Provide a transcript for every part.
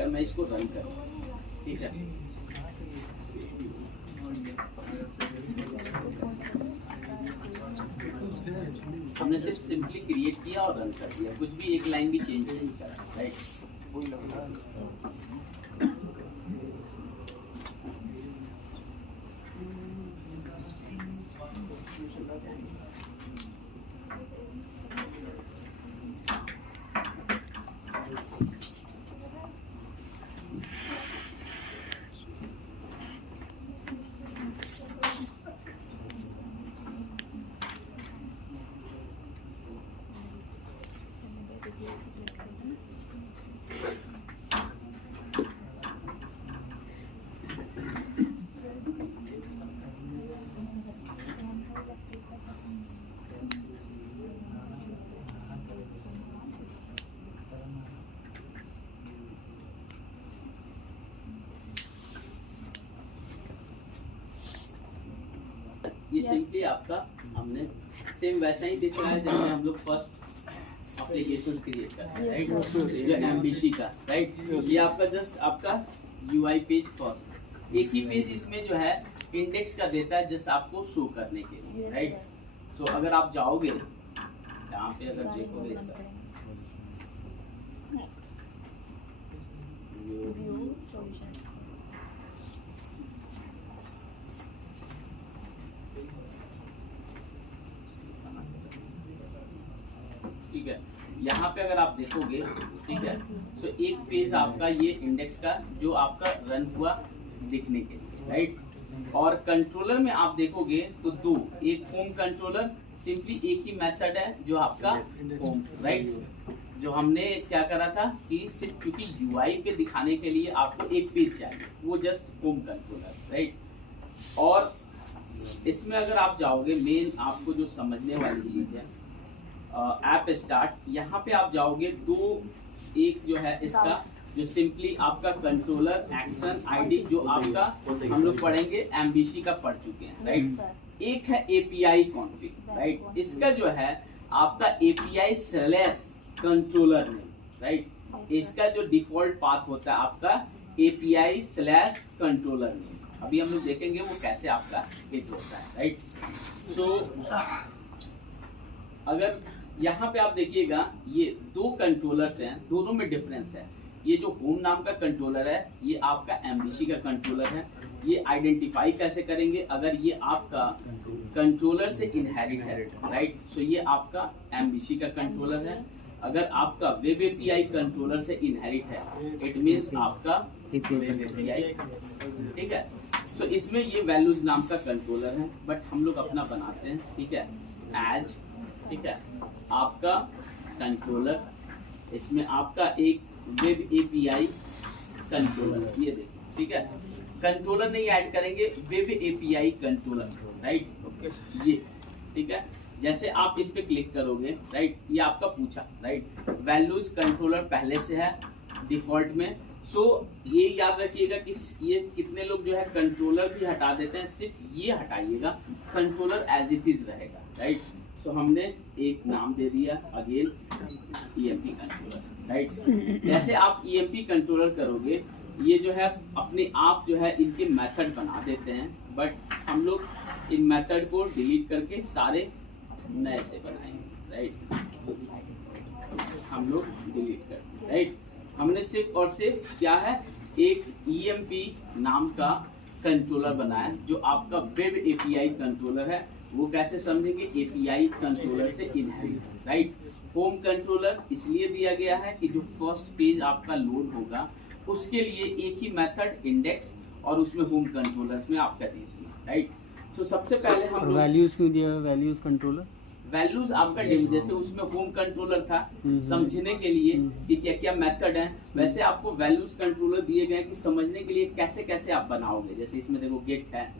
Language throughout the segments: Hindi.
अगर मैं इसको रन करूँ, ठीक है, हमने सिर्फ सिंपली क्रिएट किया और रन कर दिया, कुछ भी एक लाइन भी चेंज नहीं करा, राइट। ये सिंपली आपका हमने सेम वैसा ही दिख रहा है जैसे हम लोग फर्स्ट एप्लीकेशन क्रिएट करते हैं, राइट, जो एमबीसी का, राइट। ये आपका जस्ट आपका यूआई पेज फर्स्ट, एक ही पेज इसमें जो है इंडेक्स का देता है जस्ट आपको शो करने के लिए, राइट। सो अगर आप जाओगे यहाँ पे, अगर देखोगे इसका ठीक है, यहाँ पे अगर आप देखोगे, ठीक है, तो एक पेज आपका ये इंडेक्स का जो आपका रन हुआ दिखने के लिए, राइट। और कंट्रोलर में आप देखोगे तो दो, एक होम कंट्रोलर, सिंपली एक ही मेथड है जो आपका होम, राइट। जो हमने क्या करा था कि सिर्फ क्योंकि यूआई पे दिखाने के लिए आपको एक पेज चाहिए, वो जस्ट होम कंट्रोलर, राइट। और इसमें अगर आप जाओगे, मेन आपको जो समझने वाली चीज है ऐप स्टार्ट, यहाँ पे आप जाओगे दो, एक जो है इसका जो सिंपली आपका कंट्रोलर एक्शन आईडी जो आपका हम लोग पढ़ेंगे एमबीसी का पढ़ चुके हैं, राइट। एक है एपीआई कॉन्फ़िग, राइट। इसका जो है आपका API slash controller name, right. इसका जो डिफॉल्ट पाथ होता है आपका एपीआई स्लैश कंट्रोलर नेम, अभी हम लोग देखेंगे वो कैसे आपका हिट होता है, राइट। सो अगर यहाँ पे आप देखिएगा ये दो कंट्रोलर्स हैं, दोनों में डिफरेंस है। ये जो होम नाम का कंट्रोलर है ये आपका एमबीसी का कंट्रोलर है। ये आइडेंटिफाई कैसे करेंगे, अगर ये आपका कंट्रोलर से इनहेरिट है, राइट, सो ये आपका एमबीसी का कंट्रोलर है। अगर आपका वेब एपीआई कंट्रोलर से इनहेरिट है, इट मींस आपका वेब एपीआई, ठीक है। सो इसमें ये वैल्यूज नाम का कंट्रोलर है, बट हम लोग अपना बनाते हैं, ठीक है, एज, ठीक है, आपका कंट्रोलर, इसमें आपका एक वेब एपीआई कंट्रोलर, ये देखो, ठीक है, कंट्रोलर नहीं ऐड करेंगे, वेब एपीआई कंट्रोलर, राइट, ये, ठीक है। जैसे आप इस पे क्लिक करोगे, राइट, ये आपका पूछा, राइट, वैल्यूज कंट्रोलर पहले से है डिफॉल्ट में। सो ये याद रखिएगा कि ये कितने लोग जो है कंट्रोलर भी हटा देते हैं, सिर्फ ये हटाइएगा, कंट्रोलर एज इट इज रहेगा, राइट। सो हमने एक नाम दे दिया अगेन ईएमपी कंट्रोलर, राइट। जैसे आप ईएमपी कंट्रोलर करोगे, ये जो है अपने आप जो है इनके मेथड बना देते हैं, बट हम लोग इन मेथड को डिलीट करके सारे नए से बनाएंगे, राइट। हम लोग डिलीट करते, राइट। हमने सिर्फ और सिर्फ क्या है, एक ईएमपी नाम का कंट्रोलर बनाया जो आपका वेब एपीआई कंट्रोलर है। वो कैसे समझेंगे, एपीआई कंट्रोलर से इनहेरिट, राइट। होम कंट्रोलर इसलिए दिया गया है कि जो फर्स्ट पेज आपका लोड होगा उसके लिए एक ही मेथड इंडेक्स और उसमें होम कंट्रोलर्स में आपका दीजिए, राइट। सो सबसे पहले हम वैल्यूज क्यों दिया, वैल्यूज कंट्रोलर, वैल्यूज आपका जैसे उसमें होम कंट्रोलर था समझने के लिए कि क्या क्या मेथड है, वैसे आपको वैल्यूज कंट्रोलर दिए गए कि समझने के लिए कैसे कैसे आप बनाओगे। जैसे इसमें देखो गेट है,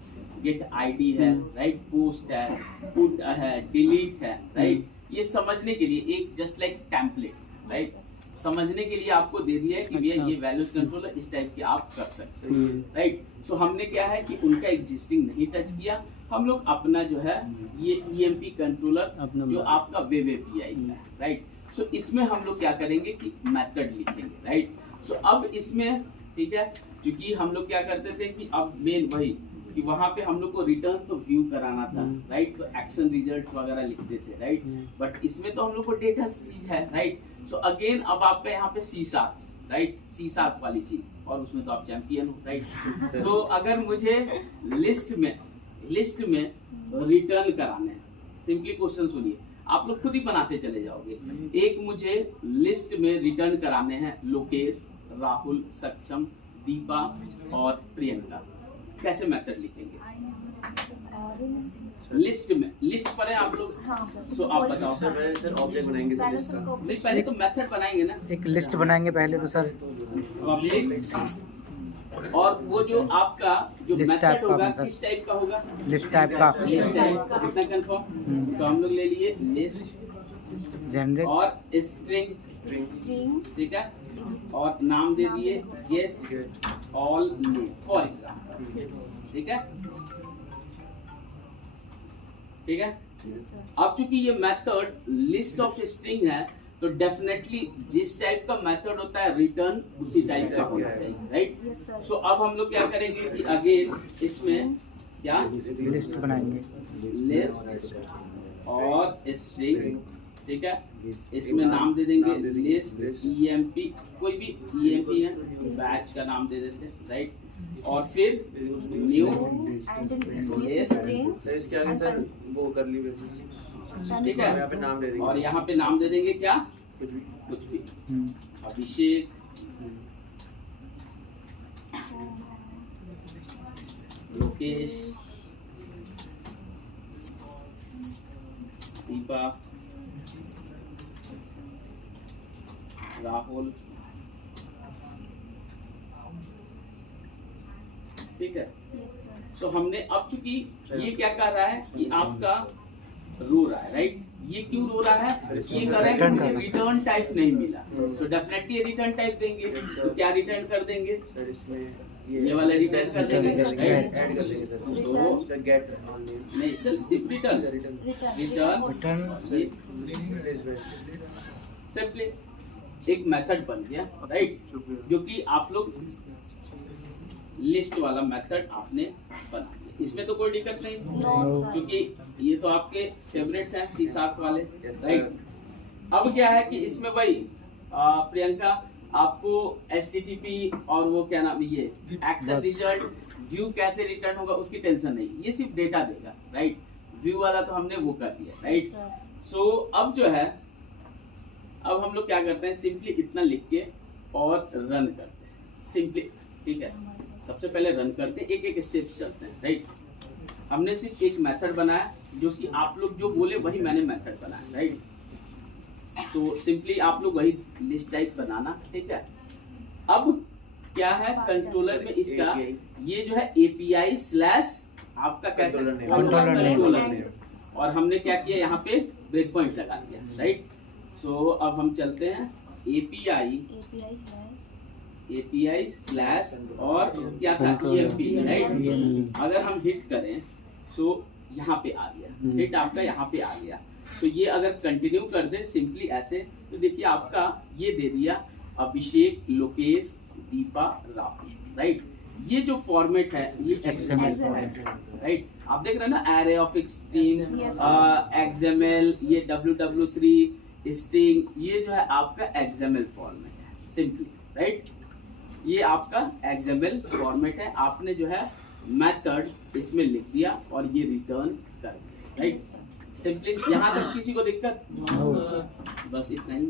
गेट आईडी है, राइट, पोस्ट है, पुट है, डिलीट है, राइट। ये समझने के लिए एक जस्ट लाइक टेम्पलेट, राइट, समझने के लिए आपको दे दिया है कि भैया ये वैल्यूज कंट्रोलर इस टाइप के आप कर सकते हैं, राइट। सो हमने क्या है कि उनका एग्जिस्टिंग नहीं टच किया, हम लोग अपना जो है ये ईएमपी कंट्रोलर जो आपका वेब एपीआई है, राइट। सो इसमें हम लोग क्या करेंगे कि मेथड लिखेंगे, राइट। सो अब इसमें ठीक है, क्योंकि हम लोग क्या करते थे कि अब मेन वही कि वहां पे हम लोग को रिटर्न तो व्यू कराना था, राइट, तो एक्शन रिजल्ट्स वगैरह लिखते थे, राइट, बट इसमें तो हम लोग को डेटा चीज है, राइट। सो अगेन अब आपका यहाँ पे C7, राइट, C7 वाली चीज, और उसमें तो आप चैंपियन हो, राइट। सो अगर मुझे लिस्ट में रिटर्न कराने हैं, सिंपली क्वेश्चन सुनिए, आप लोग खुद ही बनाते चले जाओगे। एक मुझे लिस्ट में रिटर्न कराने हैं लोकेश, राहुल, सक्षम, दीपा और प्रियंका, कैसे मेथड लिखेंगे? लिस्ट में, लिस्ट पढ़े आप लोग? सो आप बताओ सर ऑब्जेक्ट बनाएंगे सर लिस्ट का। नहीं, पहले तो मेथड बनाएंगे ना, एक लिस्ट बनाएंगे पहले तो सर। और वो जो आपका जो लिस्ट मेथड टाइप का होगा मतलब। किस टाइप का होगा? लिस्ट टाइप का लिस्ट टाइप, इतना कंफर्म। तो हम लोग ले लिए लिस्ट जनरेट और स्ट्रिंग, ठीक है, और नाम दे दिए get all name for example, ठीक है, ठीक है। अब चूंकि ये मेथड लिस्ट ऑफ स्ट्रिंग है, तो डेफिनेटली जिस टाइप का मेथड होता है रिटर्न उसी टाइप का होना चाहिए, राइट। सो अब हम लोग क्या करेंगे कि अगेन इसमें क्या लिस्ट बनाएंगे, लिस्ट और स्ट्रिंग, ठीक है, इसमें नाम दे देंगे लिस्ट EMP, कोई भी EMP है, बैच का नाम दे देते हैं, राइट, और फिर न्यू लिस्ट, सर इसके आगे सर वो कर ली, ठीक है, यहाँ पे नाम दे देंगे, और यहाँ पे नाम दे देंगे क्या, कुछ भी अभिषेक, लोकेश, दीपा, राहुल, ठीक है। सो हमने अब चूंकि ये क्या कर रहा है कि आपका रो रहा है, राइट, ये क्यों रो रहा है? ये कर रहा है कि मुझे रिटर्न टाइप नहीं मिला, तो डेफिनेटली रिटर्न टाइप देंगे, तो क्या रिटर्न कर देंगे? सर इसमें ये वाला रिटर्न कर देंगे, राइट। ऐड कर देंगे सर, तो सर गेट ऑन नेम, नहीं सर, सिर्फ रिटर्न सिंपली एक मेथड बन गया, राइट, जो कि आप लोग लिस्ट वाला मेथड आपने बना दिया, इसमें तो कोई दिक्कत नहीं, क्योंकि ये तो आपके फेवरेट्स हैं C7 वाले, राइट। अब क्या है कि इसमें भाई प्रियंका आपको HTTP और वो क्या नाम, ये एक्शन रिजल्ट व्यू कैसे रिटर्न होगा उसकी टेंशन नहीं, ये सिर्फ डेटा देगा, राइट। व्यू वाला तो हमने वो कर दिया, राइट। सो अब जो है, अब हम लोग क्या करते हैं, सिंपली इतना लिख के और रन करते हैं सिंपली, ठीक है। सबसे पहले रन करते हैं, एक एक स्टेप चलते हैं, राइट। हमने सिर्फ एक मेथड बनाया, जो कि आप लोग जो बोले वही मैंने मेथड बनाया, राइट। तो सिंपली आप लोग वही लिस्ट टाइप बनाना, ठीक है। अब क्या है कंट्रोलर में इसका, ये जो है API स्लैश आपका कैसे कंट्रोलर नेम, और हमने क्या किया यहाँ पे ब्रेक पॉइंट लगा दिया, राइट। सो अब हम चलते हैं API स्लैश और क्या था EMP, राइट। अगर हम हिट करें सो यहाँ पे आ गया, हिट आपका यहाँ पे आ गया। तो ये अगर कंटिन्यू कर दें सिंपली ऐसे, तो देखिए आपका ये दे दिया अभिषेक, लोकेश, दीपा, राहुल, राइट। ये जो फॉर्मेट है ये XML फॉर्मेट है, राइट। आप देख रहे हैं ना, एरे ऑफ स्ट्रिंग, XML, ये WW3 स्ट्रिंग, ये जो है आपका XML फॉर्मेट है सिंपली, राइट। ये आपका XML फॉर्मेट है, आपने जो है मेथड इसमें लिख दिया और ये रिटर्न कर दिया, राइट। सिंपली यहाँ तक किसी को दिक्कत? बस इतना ही,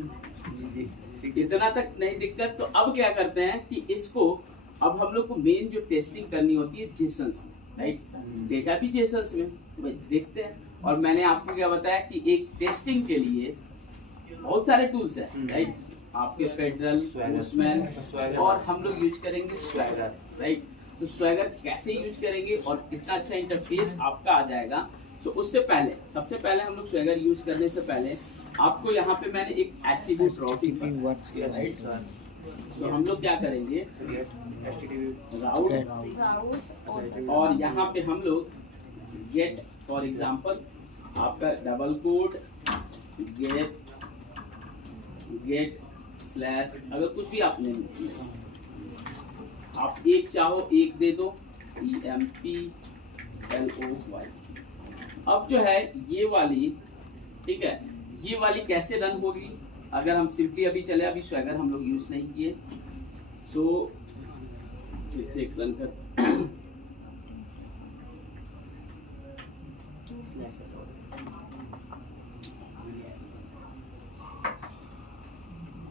इतना तक नहीं दिक्कत। तो अब क्या करते हैं कि इसको अब हम लोग को मेन जो टेस्टिंग करनी होती है जेसन्स में, राइट, डेटा भी जेसन्स में, तो भाई देखते हैं। और मैंने आपको क्या बताया कि एक टेस्टिंग के लिए बहुत सारे टूल्स हैं, राइट, आपके फेडरल, पोस्टमैन, और हम लोग यूज करेंगे स्वैगर, राइट। तो स्वैगर कैसे यूज करेंगे और कितना अच्छा इंटरफेस आपका आ जाएगा। तो उससे पहले, सबसे पहले हम लोग स्वैगर यूज करने से पहले आपको यहाँ पे मैंने एक एट्रीब्यूट राउटिंग, राइट। तो हम लोग क्या करेंगे, राउट, और यहाँ पे हम लोग गेट, फॉर एग्जांपल आपका डबल कोड गेट स्लैश अगर कुछ भी आपने आप एक चाहो एक दे दो EMPLOY। अब जो है ये वाली, ठीक है, ये वाली कैसे रन होगी अगर हम सिंपली अभी चले, अभी स्वैगर हम लोग यूज नहीं किए। सो फिर से एक रन कर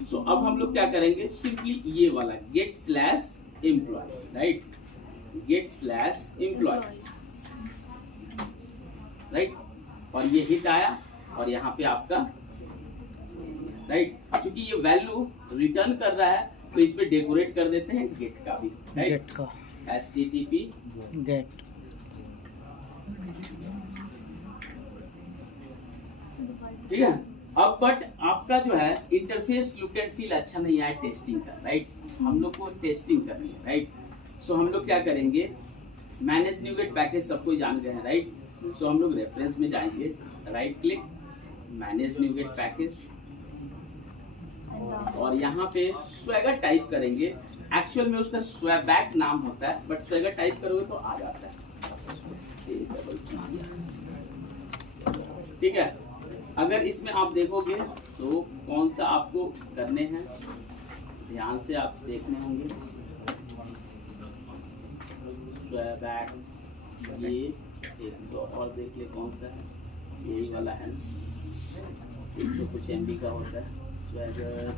सो अब हम लोग क्या करेंगे, सिंपली ये वाला get slash employee, right, get slash employee, right, और ये हिट आया और यहाँ पे आपका, राइट, क्योंकि ये वैल्यू रिटर्न कर रहा है तो इस पे डेकोरेट कर देते हैं गेट का भी, राइट, गेट का HTTP गेट। ठीक है। अब बट आपका जो है इंटरफेस लुक एंड फील अच्छा नहीं आया टेस्टिंग का, राइट, हम लोग को टेस्टिंग करनी है, राइट। सो हम लोग क्या करेंगे, मैनेज न्यूगेट पैकेज सबको जान गए हैं, राइट। सो हम लोग रेफरेंस में जाएंगे, right click, manage NuGet package, और यहाँ पे स्वैगर टाइप करेंगे। एक्चुअल में उसका स्वैबैक नाम होता है, बट स्वैगर टाइप करोगे तो आ जाता है, ठीक है। अगर इसमें आप देखोगे तो कौन सा आपको करने हैं, ध्यान से आप देखने होंगे। स्वैबैक, ये एक तो और देख ले कौन सा है, यही वाला है, तो कुछ MB का होता है स्वैगर,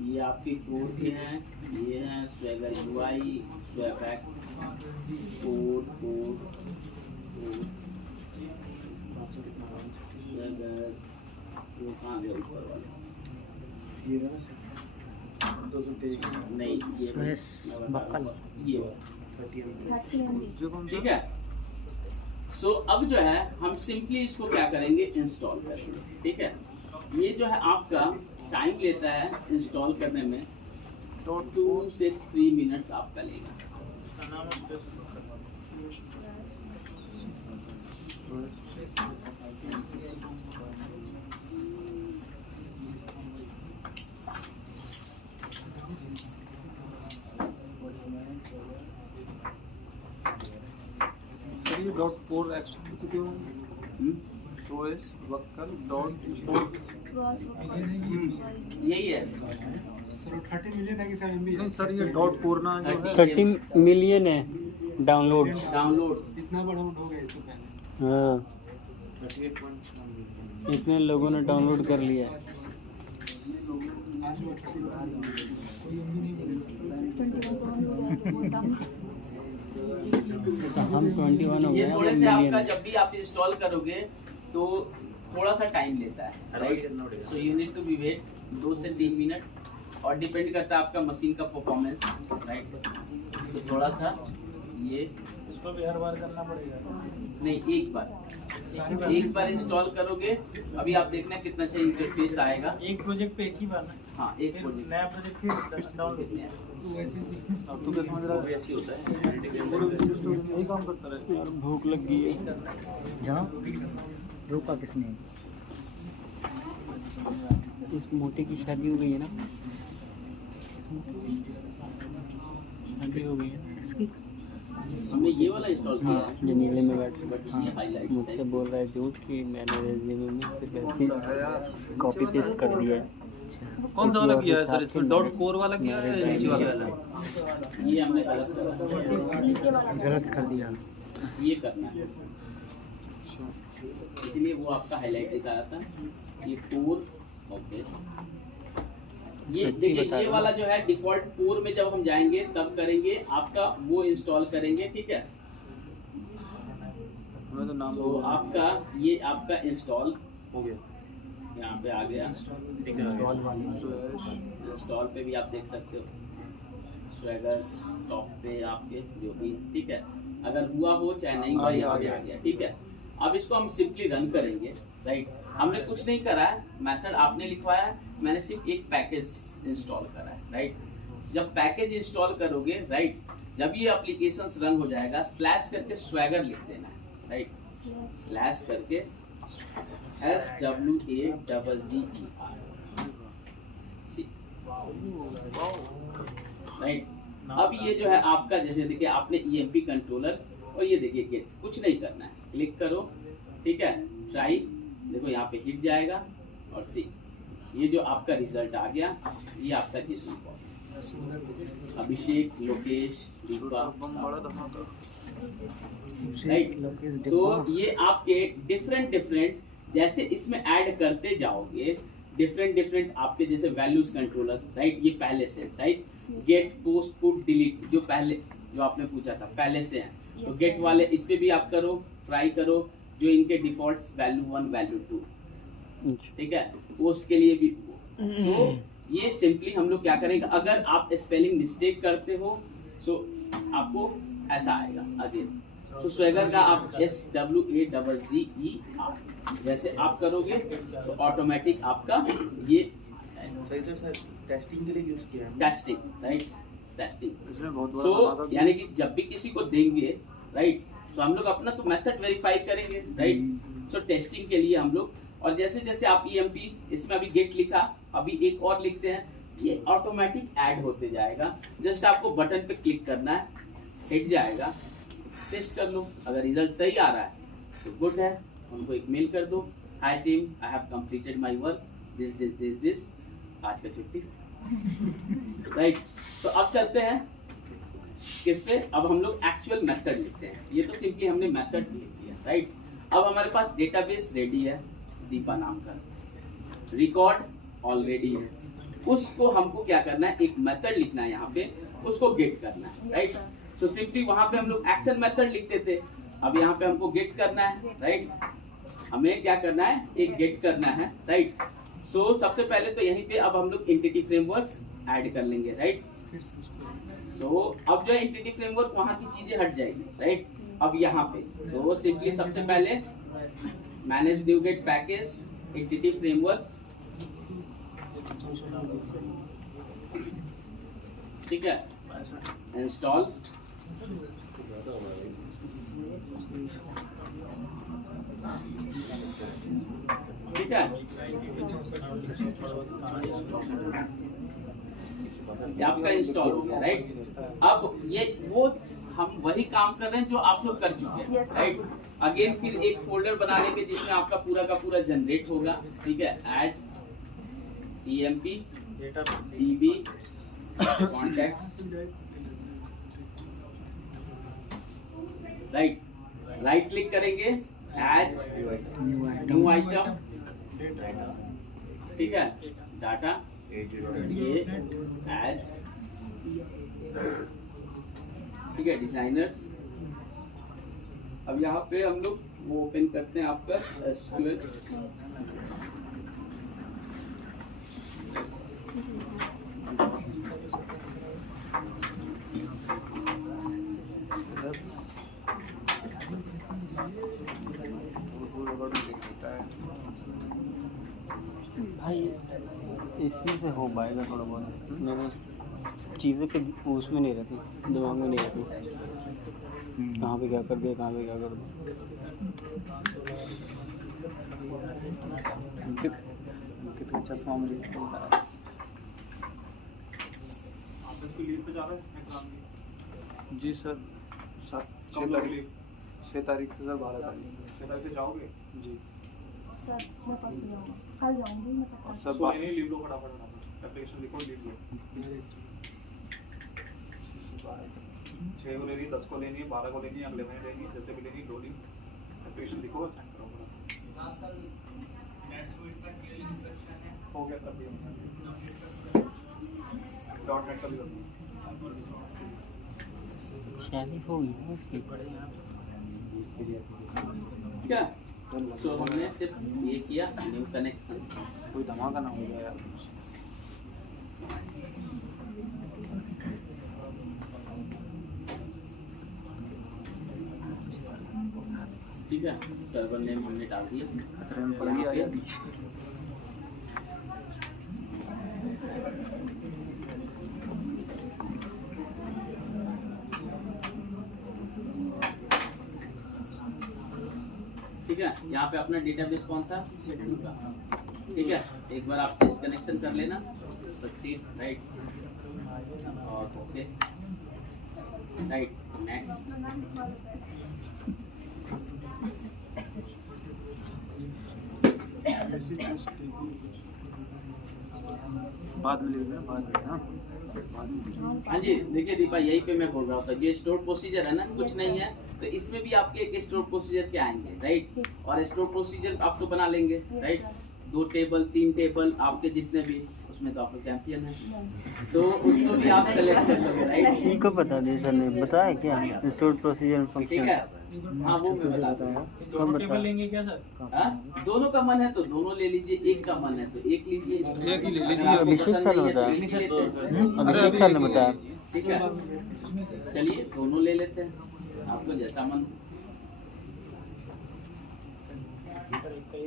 ये आपकी कोड के हैं, ये हैं स्वैगर UI, स्वैबैक कोड, स्वैगर वो कहाँ गया ऊपर वाले, नहीं ये बक्कल, ये ठीक है। सो अब जो है हम सिंपली इसको क्या करेंगे, इंस्टॉल करेंगे, ठीक है। ये जो है आपका टाइम लेता है इंस्टॉल करने में, 2 से 3 मिनट्स आपका लेगा। .4 वक्कल यही है सर 30 मिलियन है कि सर MB? नहीं सर, ये .4 ना जो है 30 मिलियन है डाउनलोड। इतना बड़ा हो गया इससे पहले। हाँ 38.1 इतने लोगों ने डाउनलोड कर लिया है। आज वो 30 कोई MB नहीं बोलेगा। हम 21 हो ये गए थोड़े से मिलियन। आपका जब भी आप इंस्टॉल करोगे तो थोड़ा सा टाइम लेता है, right. So you need to be wait 2 से 3 मिनट, और डिपेंड करता है आपका मशीन का परफॉर्मेंस, राइट। तो थोड़ा सा ये इसको भी हर बार करना पड़ेगा। नहीं, एक बार इंस्टॉल करोगे, अभी आप देखना कितना अच्छा इंटरफेस आएगा। एक प्रोजेक्ट पे एक ही बार ना? हाँ, एक प्रोजेक्ट, नया प्रोजेक्ट फिर डाउनलोड कितने हैं? तो वैसे ही अब तो क्या समझ रहा है, ऐसे होता है यही काम करता रहता है। यार भूख लग गई है। जहाँ रोका किसने? इस मोटे की शादी हो गई है ना, शादी हो गई है इसकी। हमने ये वाला इंस्टॉल किया है, जो नीले में बैठ बट ये हाईलाइट मुझसे बोल रहा है झूठ कि मैंने रेज्यूमे में सिर्फ ऐसे कॉपी पेस्ट कर दिया है। कौन सा वाला किया है सर इसमें? .4 वाला किया है या नीचे वाला? ये हमने गलत कर दिया। ये करना है, इसलिए वो आपका हाईलाइट दिखा था। ये कोर, ओके, ये देखिए ये वाला जो है डिफॉल्ट कोर में जब हम जाएंगे तब करेंगे, आपका वो इंस्टॉल करेंगे, ठीक है। तो नाम तो आपका ये आपका इंस्टॉल हो गया, यहाँ पे आ गया। इंस्टॉल पे भी आप देख सकते हो, स्वैगर टॉप पे आपके जो भी, ठीक है। अगर हुआ हो चाहे नहीं हुआ, यहाँ पे आ गया, ठीक है। अब इसको हम सिंपली रन करेंगे, राइट। हमने कुछ नहीं करा है, मेथड आपने लिखवाया है, मैंने सिर्फ एक पैकेज इंस्टॉल करा है, राइट। जब पैकेज इंस्टॉल करोगे, राइट, जब ये एप्लीकेशंस रन हो जाएगा, स्लैश करके स्वैगर लिख देना है, राइट। स्लैश करके SWAGGER राइट। अब ये जो है आपका, जैसे देखिए आपने EMP कंट्रोलर और ये देखिए गेट, कुछ नहीं करना है, क्लिक करो, ठीक है, ट्राई, देखो यहाँ पे हिट जाएगा और सी ये जो आपका रिजल्ट आ गया, ये आपका जेसन फॉर्म, अभिषेक, लोकेश, दीपा, राइट। तो ये आपके डिफरेंट जैसे इसमें ऐड करते जाओगे, डिफरेंट आपके जैसे वैल्यूज कंट्रोलर, राइट, ये पहले से, right, get, post, put, delete, जो पहले जो आपने पूछा था पहले से है, तो गेट वाले इस पे भी आप करो, ट्राई करो, जो इनके डिफॉल्ट वैल्यू 1 वैल्यू 2, ठीक है, पोस्ट के लिए भी। तो ये सिंपली हम लोग क्या करेंगे, अगर आप स्पेलिंग मिस्टेक करते हो तो आपको ऐसा आएगा अगेन। तो स्वैगर का आप SWAGGER जैसे आप करोगे तो ऑटोमेटिक आपका ये टेस्टिंग के लिए यूज किया है, टेस्टिंग, राइट, टेस्टिंग। इसमें बहुत बड़ा सो यानी कि जब भी किसी को देंगे, राइट, तो हम लोग अपना तो मेथड वेरीफाई करेंगे, राइट। सो टेस्टिंग के लिए हम लोग, और जैसे जैसे आप EMP, इसमें अभी गेट लिखा, अभी एक और लिखते हैं, ये ऑटोमेटिक ऐड होते जाएगा, जस्ट आपको बटन पे क्लिक करना है, हिट जाएगा, टेस्ट कर लो, अगर रिजल्ट सही आ रहा है तो गुड है, उनको एक मेल कर दो, hi team, I have completed my work, this, आज का छुट्टी, राइट। तो अब चलते हैं किस पे, अब हम लोग एक्चुअल मेथड लिखते हैं, ये तो सिंपली हमने मेथड लिख दिया, राइट। अब हमारे पास डेटाबेस रेडी है, दीपा नाम का, रिकॉर्ड ऑलरेडी है, उसको हमको क्या करना है, एक मेथड लिखना है यहाँ पे, उसको गेट करना है, राइट। सो सिंपली वहां पे हम लोग एक्शन मेथड लिखते थे, अब यहाँ पे हमको गेट करना है, राइट, हमें क्या करना है, एक गेट करना है, राइट। सो सबसे पहले तो यहीं पे अब हम लोग एंटिटी फ्रेमवर्क ऐड कर लेंगे, राइट। सो अब जो एंटिटी फ्रेमवर्क वहां की चीजें हट जाएगी, राइट। अब यहाँ पे तो सिंपली सबसे पहले manage NuGet package entity framework, ठीक है, इंस्टॉल, ठीक है, ये आपका इंस्टॉल हो गया, राइट। अब ये वो हम वही काम कर रहे हैं जो आप लोग कर चुके हैं, राइट। अगेन फिर एक फोल्डर बना लेंगे जिसमें आपका पूरा का पूरा जनरेट होगा, ठीक है, add EMP DB contacts, right, right click करेंगे, ऐड न्यू आइटम, ठीक है, डाटा, ये ऐड, ठीक है, डिजाइनर्स। अब यहाँ पे हम लोग वो ओपन करते हैं आपका SQL, भाई इसी से हो पाएगा थोड़ा बहुत, मेरे चीज़ें पे उसमें नहीं रहती, दिमाग में नहीं रहती, कहाँ पे क्या कर दिया, कहाँ पे क्या कर दिया। कितना चश्मा मुझे जी सर, 6 तारीख से सर 12 तारीख 6 तारीख से जाओगे जी सर, मैं परसों जाऊँगा, कल जाऊँगी, मैं तो परसों। सर नहीं लीव लो, फटाफट एप्लीकेशन लिखो, लीव लो, 6 को लेनी है, 10 को लेनी है, 12 को लेनी है, अगले महीने लेनी है, जैसे भी लेनी है, लो लीव, एप्लीकेशन लिखो और सेंड करो। हो गया कर दिया, .NET का भी कर शादी हो गई ना उसकी, ठीक है। सो हमने सिर्फ ये किया, न्यू कनेक्शन, कोई धमाका ना हो जाए यार। ठीक है, सर्वर नेम हमने डाल दिया, खतरे में पड़ गया यार। ठीक है, यहाँ पे अपना डेटाबेस कौन था, सेकंड का, ठीक है। एक बार आप टेस्ट कनेक्शन कर लेना, सक्सीड, राइट, और ओके, राइट, नेक्स्ट। बाद में लेना, बाद में, हाँ। हाँ जी, देखिए दीपा, यही पे मैं बोल रहा था, ये स्टोर प्रोसीजर है ना, कुछ नहीं है, तो इसमें भी आपके एक स्टोर प्रोसीजर के आएंगे, राइट, और स्टोर प्रोसीजर आप तो बना लेंगे, राइट, 2 टेबल 3 टेबल आपके जितने भी, उसमें तो आपका चैंपियन है, तो उसको भी आप सेलेक्ट कर लोगे, राइट। इनको बता दिया सर ने, बताया क्या स्टोर प्रोसीजर ठीक फंक्शन? है, हाँ वो मैं बता दूंगा। दोनों टेबल लेंगे क्या सर? हाँ, दोनों का मन है तो दोनों ले लीजिए, एक का मन है तो एक लीजिए, एक ही ले लीजिए। अगर आपको अभिषेक पसंद सर ने नहीं है तो बताया। एक ही लेते हैं। अभिषेक सर ने बताया। ठीक है, चलिए दोनों ले लेते हैं, आपको जैसा मन।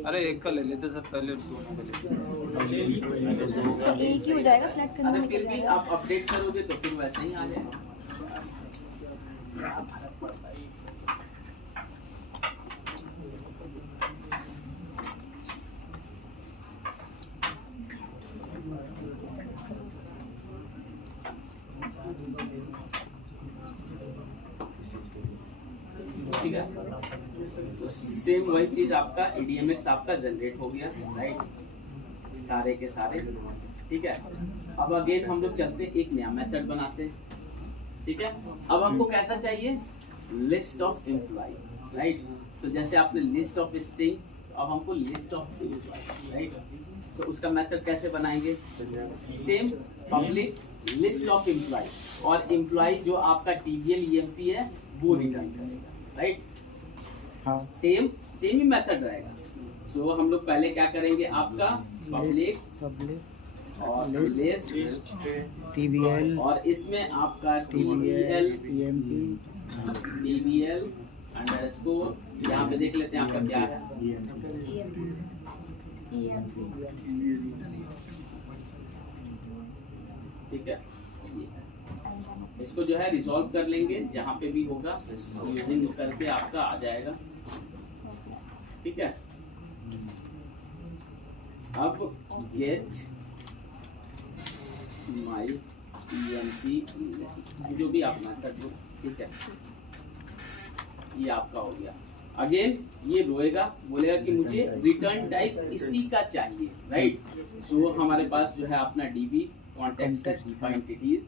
अरे एक का ले लेते सर, पहले दोनों का ले लेते। एक ही हो जाएगा, सिलेक्ट करने अरे में फिर निकल भी जाएगा। आप अपडेट करोगे तो फिर वैसे ही आ जाएगा। ठीक है, तो सेम वही चीज आपका EDMX आपका जनरेट हो गया, राइट, सारे के सारे। ठीक है, अब अगेन हम लोग चलते एक नया मेथड बनाते हैं। ठीक है, अब हमको कैसा चाहिए, लिस्ट ऑफ एम्प्लॉय, राइट, तो जैसे आपने लिस्ट ऑफ स्ट्रिंग, अब हमको लिस्ट ऑफ एम्प्लॉय, राइट, तो उसका मेथड कैसे बनाएंगे, same public list of employee, और एम्प्लॉय जो आपका TBL EMP है वो रिटर्न करेगा, राइट, हाँ, सेम ही मेथड रहेगा। सो हम लोग पहले क्या करेंगे, आपका पब्लिक और लिस्ट TBL और इसमें आपका TBL अंडरस्कोर, यहाँ पे देख लेते हैं आपका क्या है, ठीक है, इसको जो है रिजॉल्व कर लेंगे, जहाँ पे भी होगा यूजिंग करके आपका आ जाएगा। ठीक है, अब गेट माई EMP लिस्ट, जो भी आप मेथड दो, ठीक है, ये आपका हो गया। अगेन ये रोएगा, बोलेगा कि मुझे रिटर्न टाइप इसी का चाहिए, राइट, सो हमारे पास जो है अपना DB कॉन्टेक्स्ट है, DIPA entities,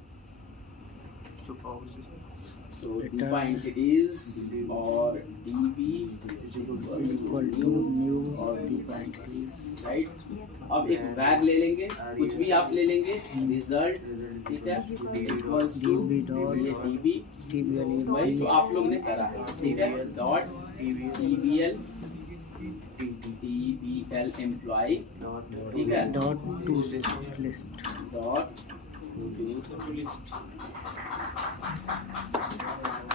so DIPA entities और DB equal to new और DIPA entities, राइट। अब एक वैर ले लेंगे, कुछ भी आप ले लेंगे, रिजल्ट, ठीक है, इक्वल्स टू ये DB, TBL वही तो आप लोग ने करा है, ठीक है, डॉट TBL एम्प्लॉय, ठीक है, dot to list dot to list,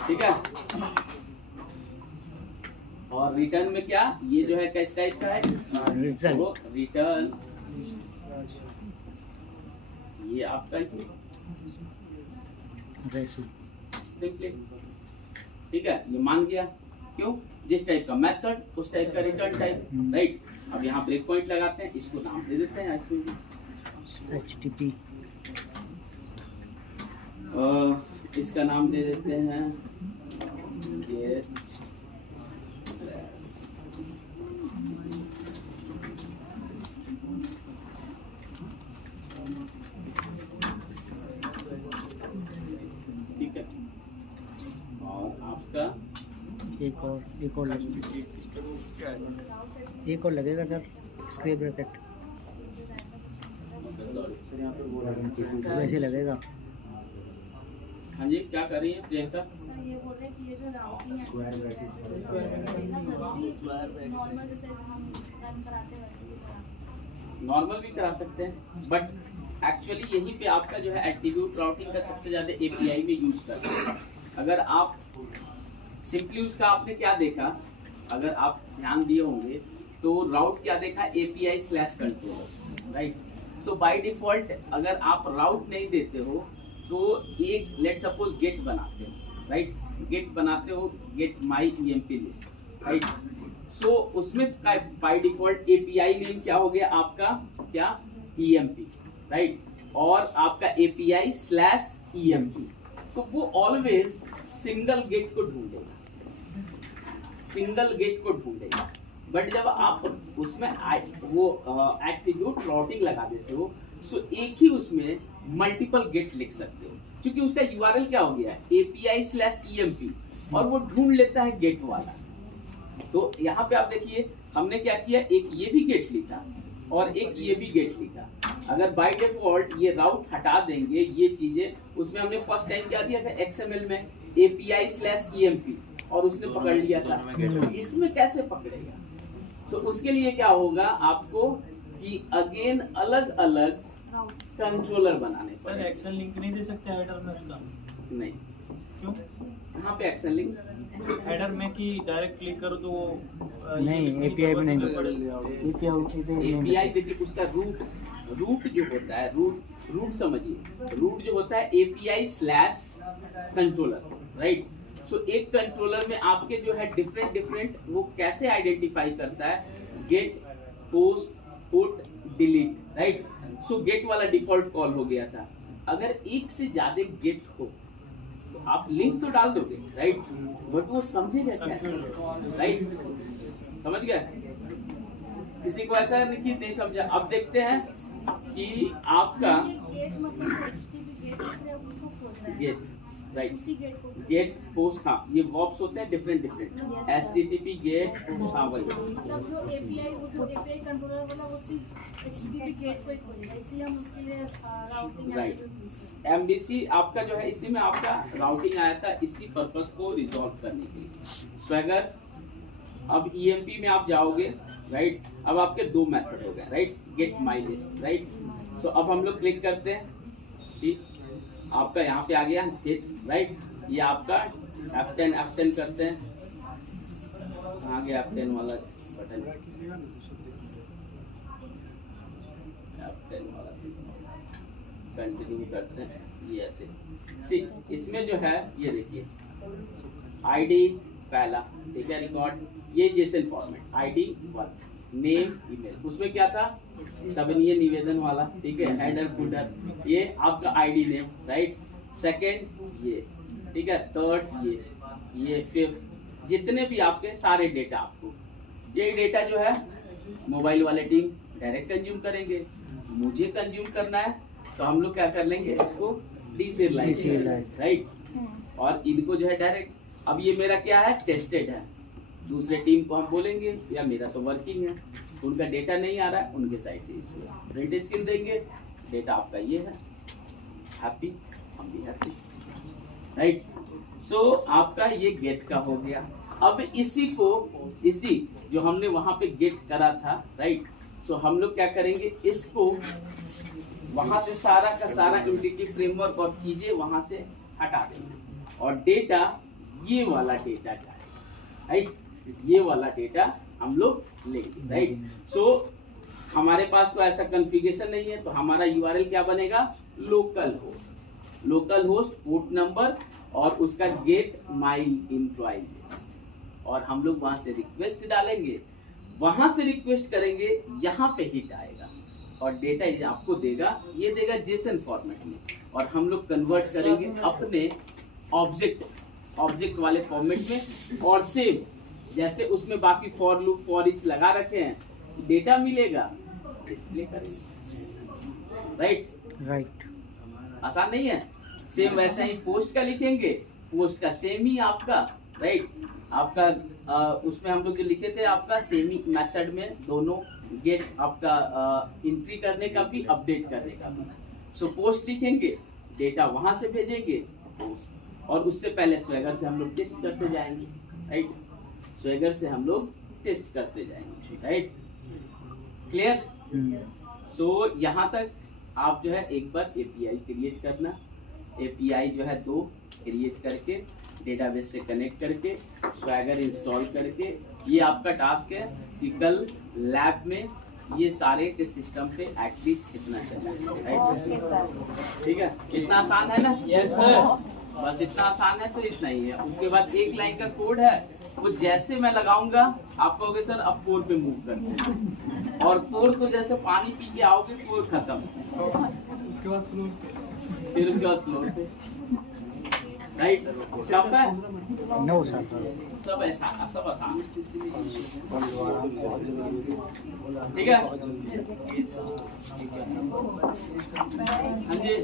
ठीक है, और रिटर्न में क्या, ये जो है किस टाइप का है, रिजल्ट रिटर्न, ये आपका रेसू सिंपली, ठीक है, ये मान गया, क्यों, जिस टाइप का मेथड उस टाइप का रिटर्न टाइप, राइट। अब यहाँ ब्रेक पॉइंट लगाते हैं, इसको नाम दे देते हैं इसमें भी, HTTP इसका नाम दे देते हैं गेट, ठीक है, और आपका एक और लगेगा सर, स्क्वेयर ब्रैकेट वैसे लगेगा। हाँ जी, क्या कर रही है प्रियंका, ये बोल रहे कि ये जो राउटिंग है नॉर्मल जैसे हम रन कराते हैं वैसे भी करा सकते नॉर्मल भी करा सकते हैं, बट एक्चुअली यहीं पे आपका जो है एट्रीब्यूट राउटिंग का सबसे ज्यादा API में यूज करते हैं। अगर आप सिंपली उसका आपने क्या देखा, अगर आप ध्यान दिए होंगे तो राउट क्या देखा, API/कंट्रोलर, राइट। सो बाय डिफॉल्ट अगर आप राउट नहीं देते हो तो एक लेट सपोज गेट बनाते हो, राइट, गेट बनाते हो, get my EMP list, right. So उसमें बाय डिफॉल्ट एपीआई नेम क्या हो गया आपका, क्या, EMP, राइट, और आपका API स्लैश EMP, तो वो ऑलवेज सिंगल गेट को ढूंढेगा, सिंगल गेट को ढूंढेगा। बट जब आप उसमें वो एट्रीब्यूट राउटिंग लगा देते हो, सो एक ही उसमें मल्टीपल गेट लिख सकते हो, क्योंकि उसका URL क्या हो गया है, API स्लैश EMP, और वो ढूंढ लेता है गेट वाला। तो यहाँ पे आप देखिए हमने क्या किया, एक ये भी गेट लिखा और एक ये भी गेट लिखा। अगर बाय डिफॉल्ट ये राउट हटा देंगे ये चीजें, उसमें हमने फर्स्ट टाइम क्या दिया था XML में API स्लैश EMP, और उसने पकड़ लिया था, इसमें कैसे पकड़ेगा? तो उसके लिए क्या होगा आपको कि अगेन अलग अलग कंट्रोलर बनाने सर पड़ेंगे। एक्सेल लिंक नहीं दे सकते हेडर में उसका? नहीं, क्यों? यहाँ पे एक्शन लिंक हेडर में कि डायरेक्ट क्लिक करो तो वो नहीं, API में नहीं API देखिए उसका रूट जो होता है, रूट समझिए, रूट जो होता है API स्लैश कंट्रोलर, राइट। सो एक कंट्रोलर में आपके जो है डिफरेंट वो कैसे आइडेंटिफाई करता है, get, post, put, delete, right. So get वाला डिफॉल्ट कॉल हो गया था। अगर एक से ज्यादा गेट हो तो आप लिंक तो डाल दोगे, राइट, बट वो समझेगा क्या, राइट, समझ गया? किसी को ऐसा नहीं समझा। अब देखते हैं कि आपका गेट मतलब HTTP गेट है, उसको खोज रहा है, गेट, राइट, उसी गेट को गेट, पोस्ट, हाँ ये वर्ब्स होते हैं डिफरेंट HTTP गेट, पोस्ट, हाँ वही। मतलब जो API कंट्रोलर वाला वो सिर्फ HTTP गेट को ही खोजेगा, इसलिए हम उसके लिए राउटिंग Right. MDC आपका जो है इसी में आपका राउटिंग आया था, इसी पर्पस को रिजॉल्व करने के लिए। स्वैगर, अब EMP में आप जाओगे, राइट, अब आपके दो मेथड हो गए, right, get my list, right. So अब हम लोग क्लिक करते हैं, ठीक, आपका यहाँ पे आ गया गेट, राइट, ये आपका F10 करते हैं, आ गया F10 वाला बटन, F10 वाला कंटिन्यू करते हैं, ये ऐसे सी। इसमें जो है ये देखिए आईडी पहला, ठीक है, रिकॉर्ड, ये JSON format, ID 1, name, email, उसमें क्या था, सबनीय निवेदन वाला, ठीक है, हेडर फुटर, ये आपका आईडी नेम, राइट, सेकंड ये, ठीक है, थर्ड ये फिफ्थ, जितने भी आपके सारे डेटा, आपको ये डेटा जो है मोबाइल वाले टीम डायरेक्ट कंज्यूम करेंगे। मुझे कंज्यूम करना है तो हम लोग क्या कर लेंगे, इसको डीसीरियलाइज, राइट, और इनको जो है डायरेक्ट, अब ये मेरा क्या है, टेस्टेड है, दूसरे टीम को हम बोलेंगे या मेरा तो वर्किंग है, उनका डेटा नहीं आ रहा है, उनके साइड से इसको प्रिंट स्क्रीन देंगे, डेटा आपका ये है, हैप्पी, हम भी हैप्पी, राइट। सो आपका ये गेट का हो गया। अब इसी जो हमने वहां पे गेट करा था, राइट, सो हम लोग क्या करेंगे, इसको वहां से सारा का सारा एंटिटी फ्रेमवर्क और चीजें वहां से हटा देंगे, और डेटा, ये वाला डेटा जाएगा, राइट, ये वाला डेटा हम लोग लेंगे, राइट। सो हमारे पास तो ऐसा कॉन्फ़िगरेशन नहीं है, तो हमारा URL क्या बनेगा, लोकल होस्ट, पोर्ट नंबर, और उसका गेट माई एम्प्लॉय लिस्ट, और हम लोग वहां से रिक्वेस्ट डालेंगे, वहां से रिक्वेस्ट करेंगे, यहाँ पे हिट आएगा और डेटा आपको देगा, ये देगा जेसन फॉर्मेट में, और हम लोग कन्वर्ट करेंगे अपने ऑब्जेक्ट वाले फॉर्मेट में, और सेम जैसे उसमें बाकी फॉर लूप, फॉर ईच लगा रखे हैं, डेटा मिलेगा, डिस्प्ले करेंगे, राइट, आसान नहीं है। सेम वैसा ही पोस्ट का लिखेंगे, पोस्ट का सेम ही आपका, राइट, आपका उसमें हम लोग जो लिखे थे आपका सेमी मेथड में दोनों, गेट आपका एंट्री करने का भी, अपडेट करने का भी। सो पोस्ट लिखेंगे, डेटा वहां से भेजेंगे पोस्ट, और उससे पहले स्वैगर से हम लोग टेस्ट करते जाएंगे, राइट, स्वैगर से हम लोग टेस्ट करते जाएंगे, राइट, क्लियर। सो यहाँ तक आप जो है एक बार API क्रिएट करना, API जो है 2 क्रिएट करके डेटाबेस से कनेक्ट करके स्वैगर इंस्टॉल करके, ये आपका टास्क है कि कल लैब में ये सारे के सिस्टम पे एटलीस्ट कितना चला, राइट, ठीक है, इतना आसान है ना? यस सर, बस इतना आसान है, तो इतना ही है। उसके बाद एक लाइन का कोड है, वो जैसे मैं लगाऊंगा आप कहोगे सर अब कोर पे मूव करते हैं, और कोर को जैसे पानी पी के आओगे कोर खत्म, उसके बाद फ्लोर फिर उसके बाद फ्लोर पे। राइट, टफ है नो सर सब, ऐसा सब आसान, बहुत जल्दी ठीक है। बहुत जल्दी हाँ जी।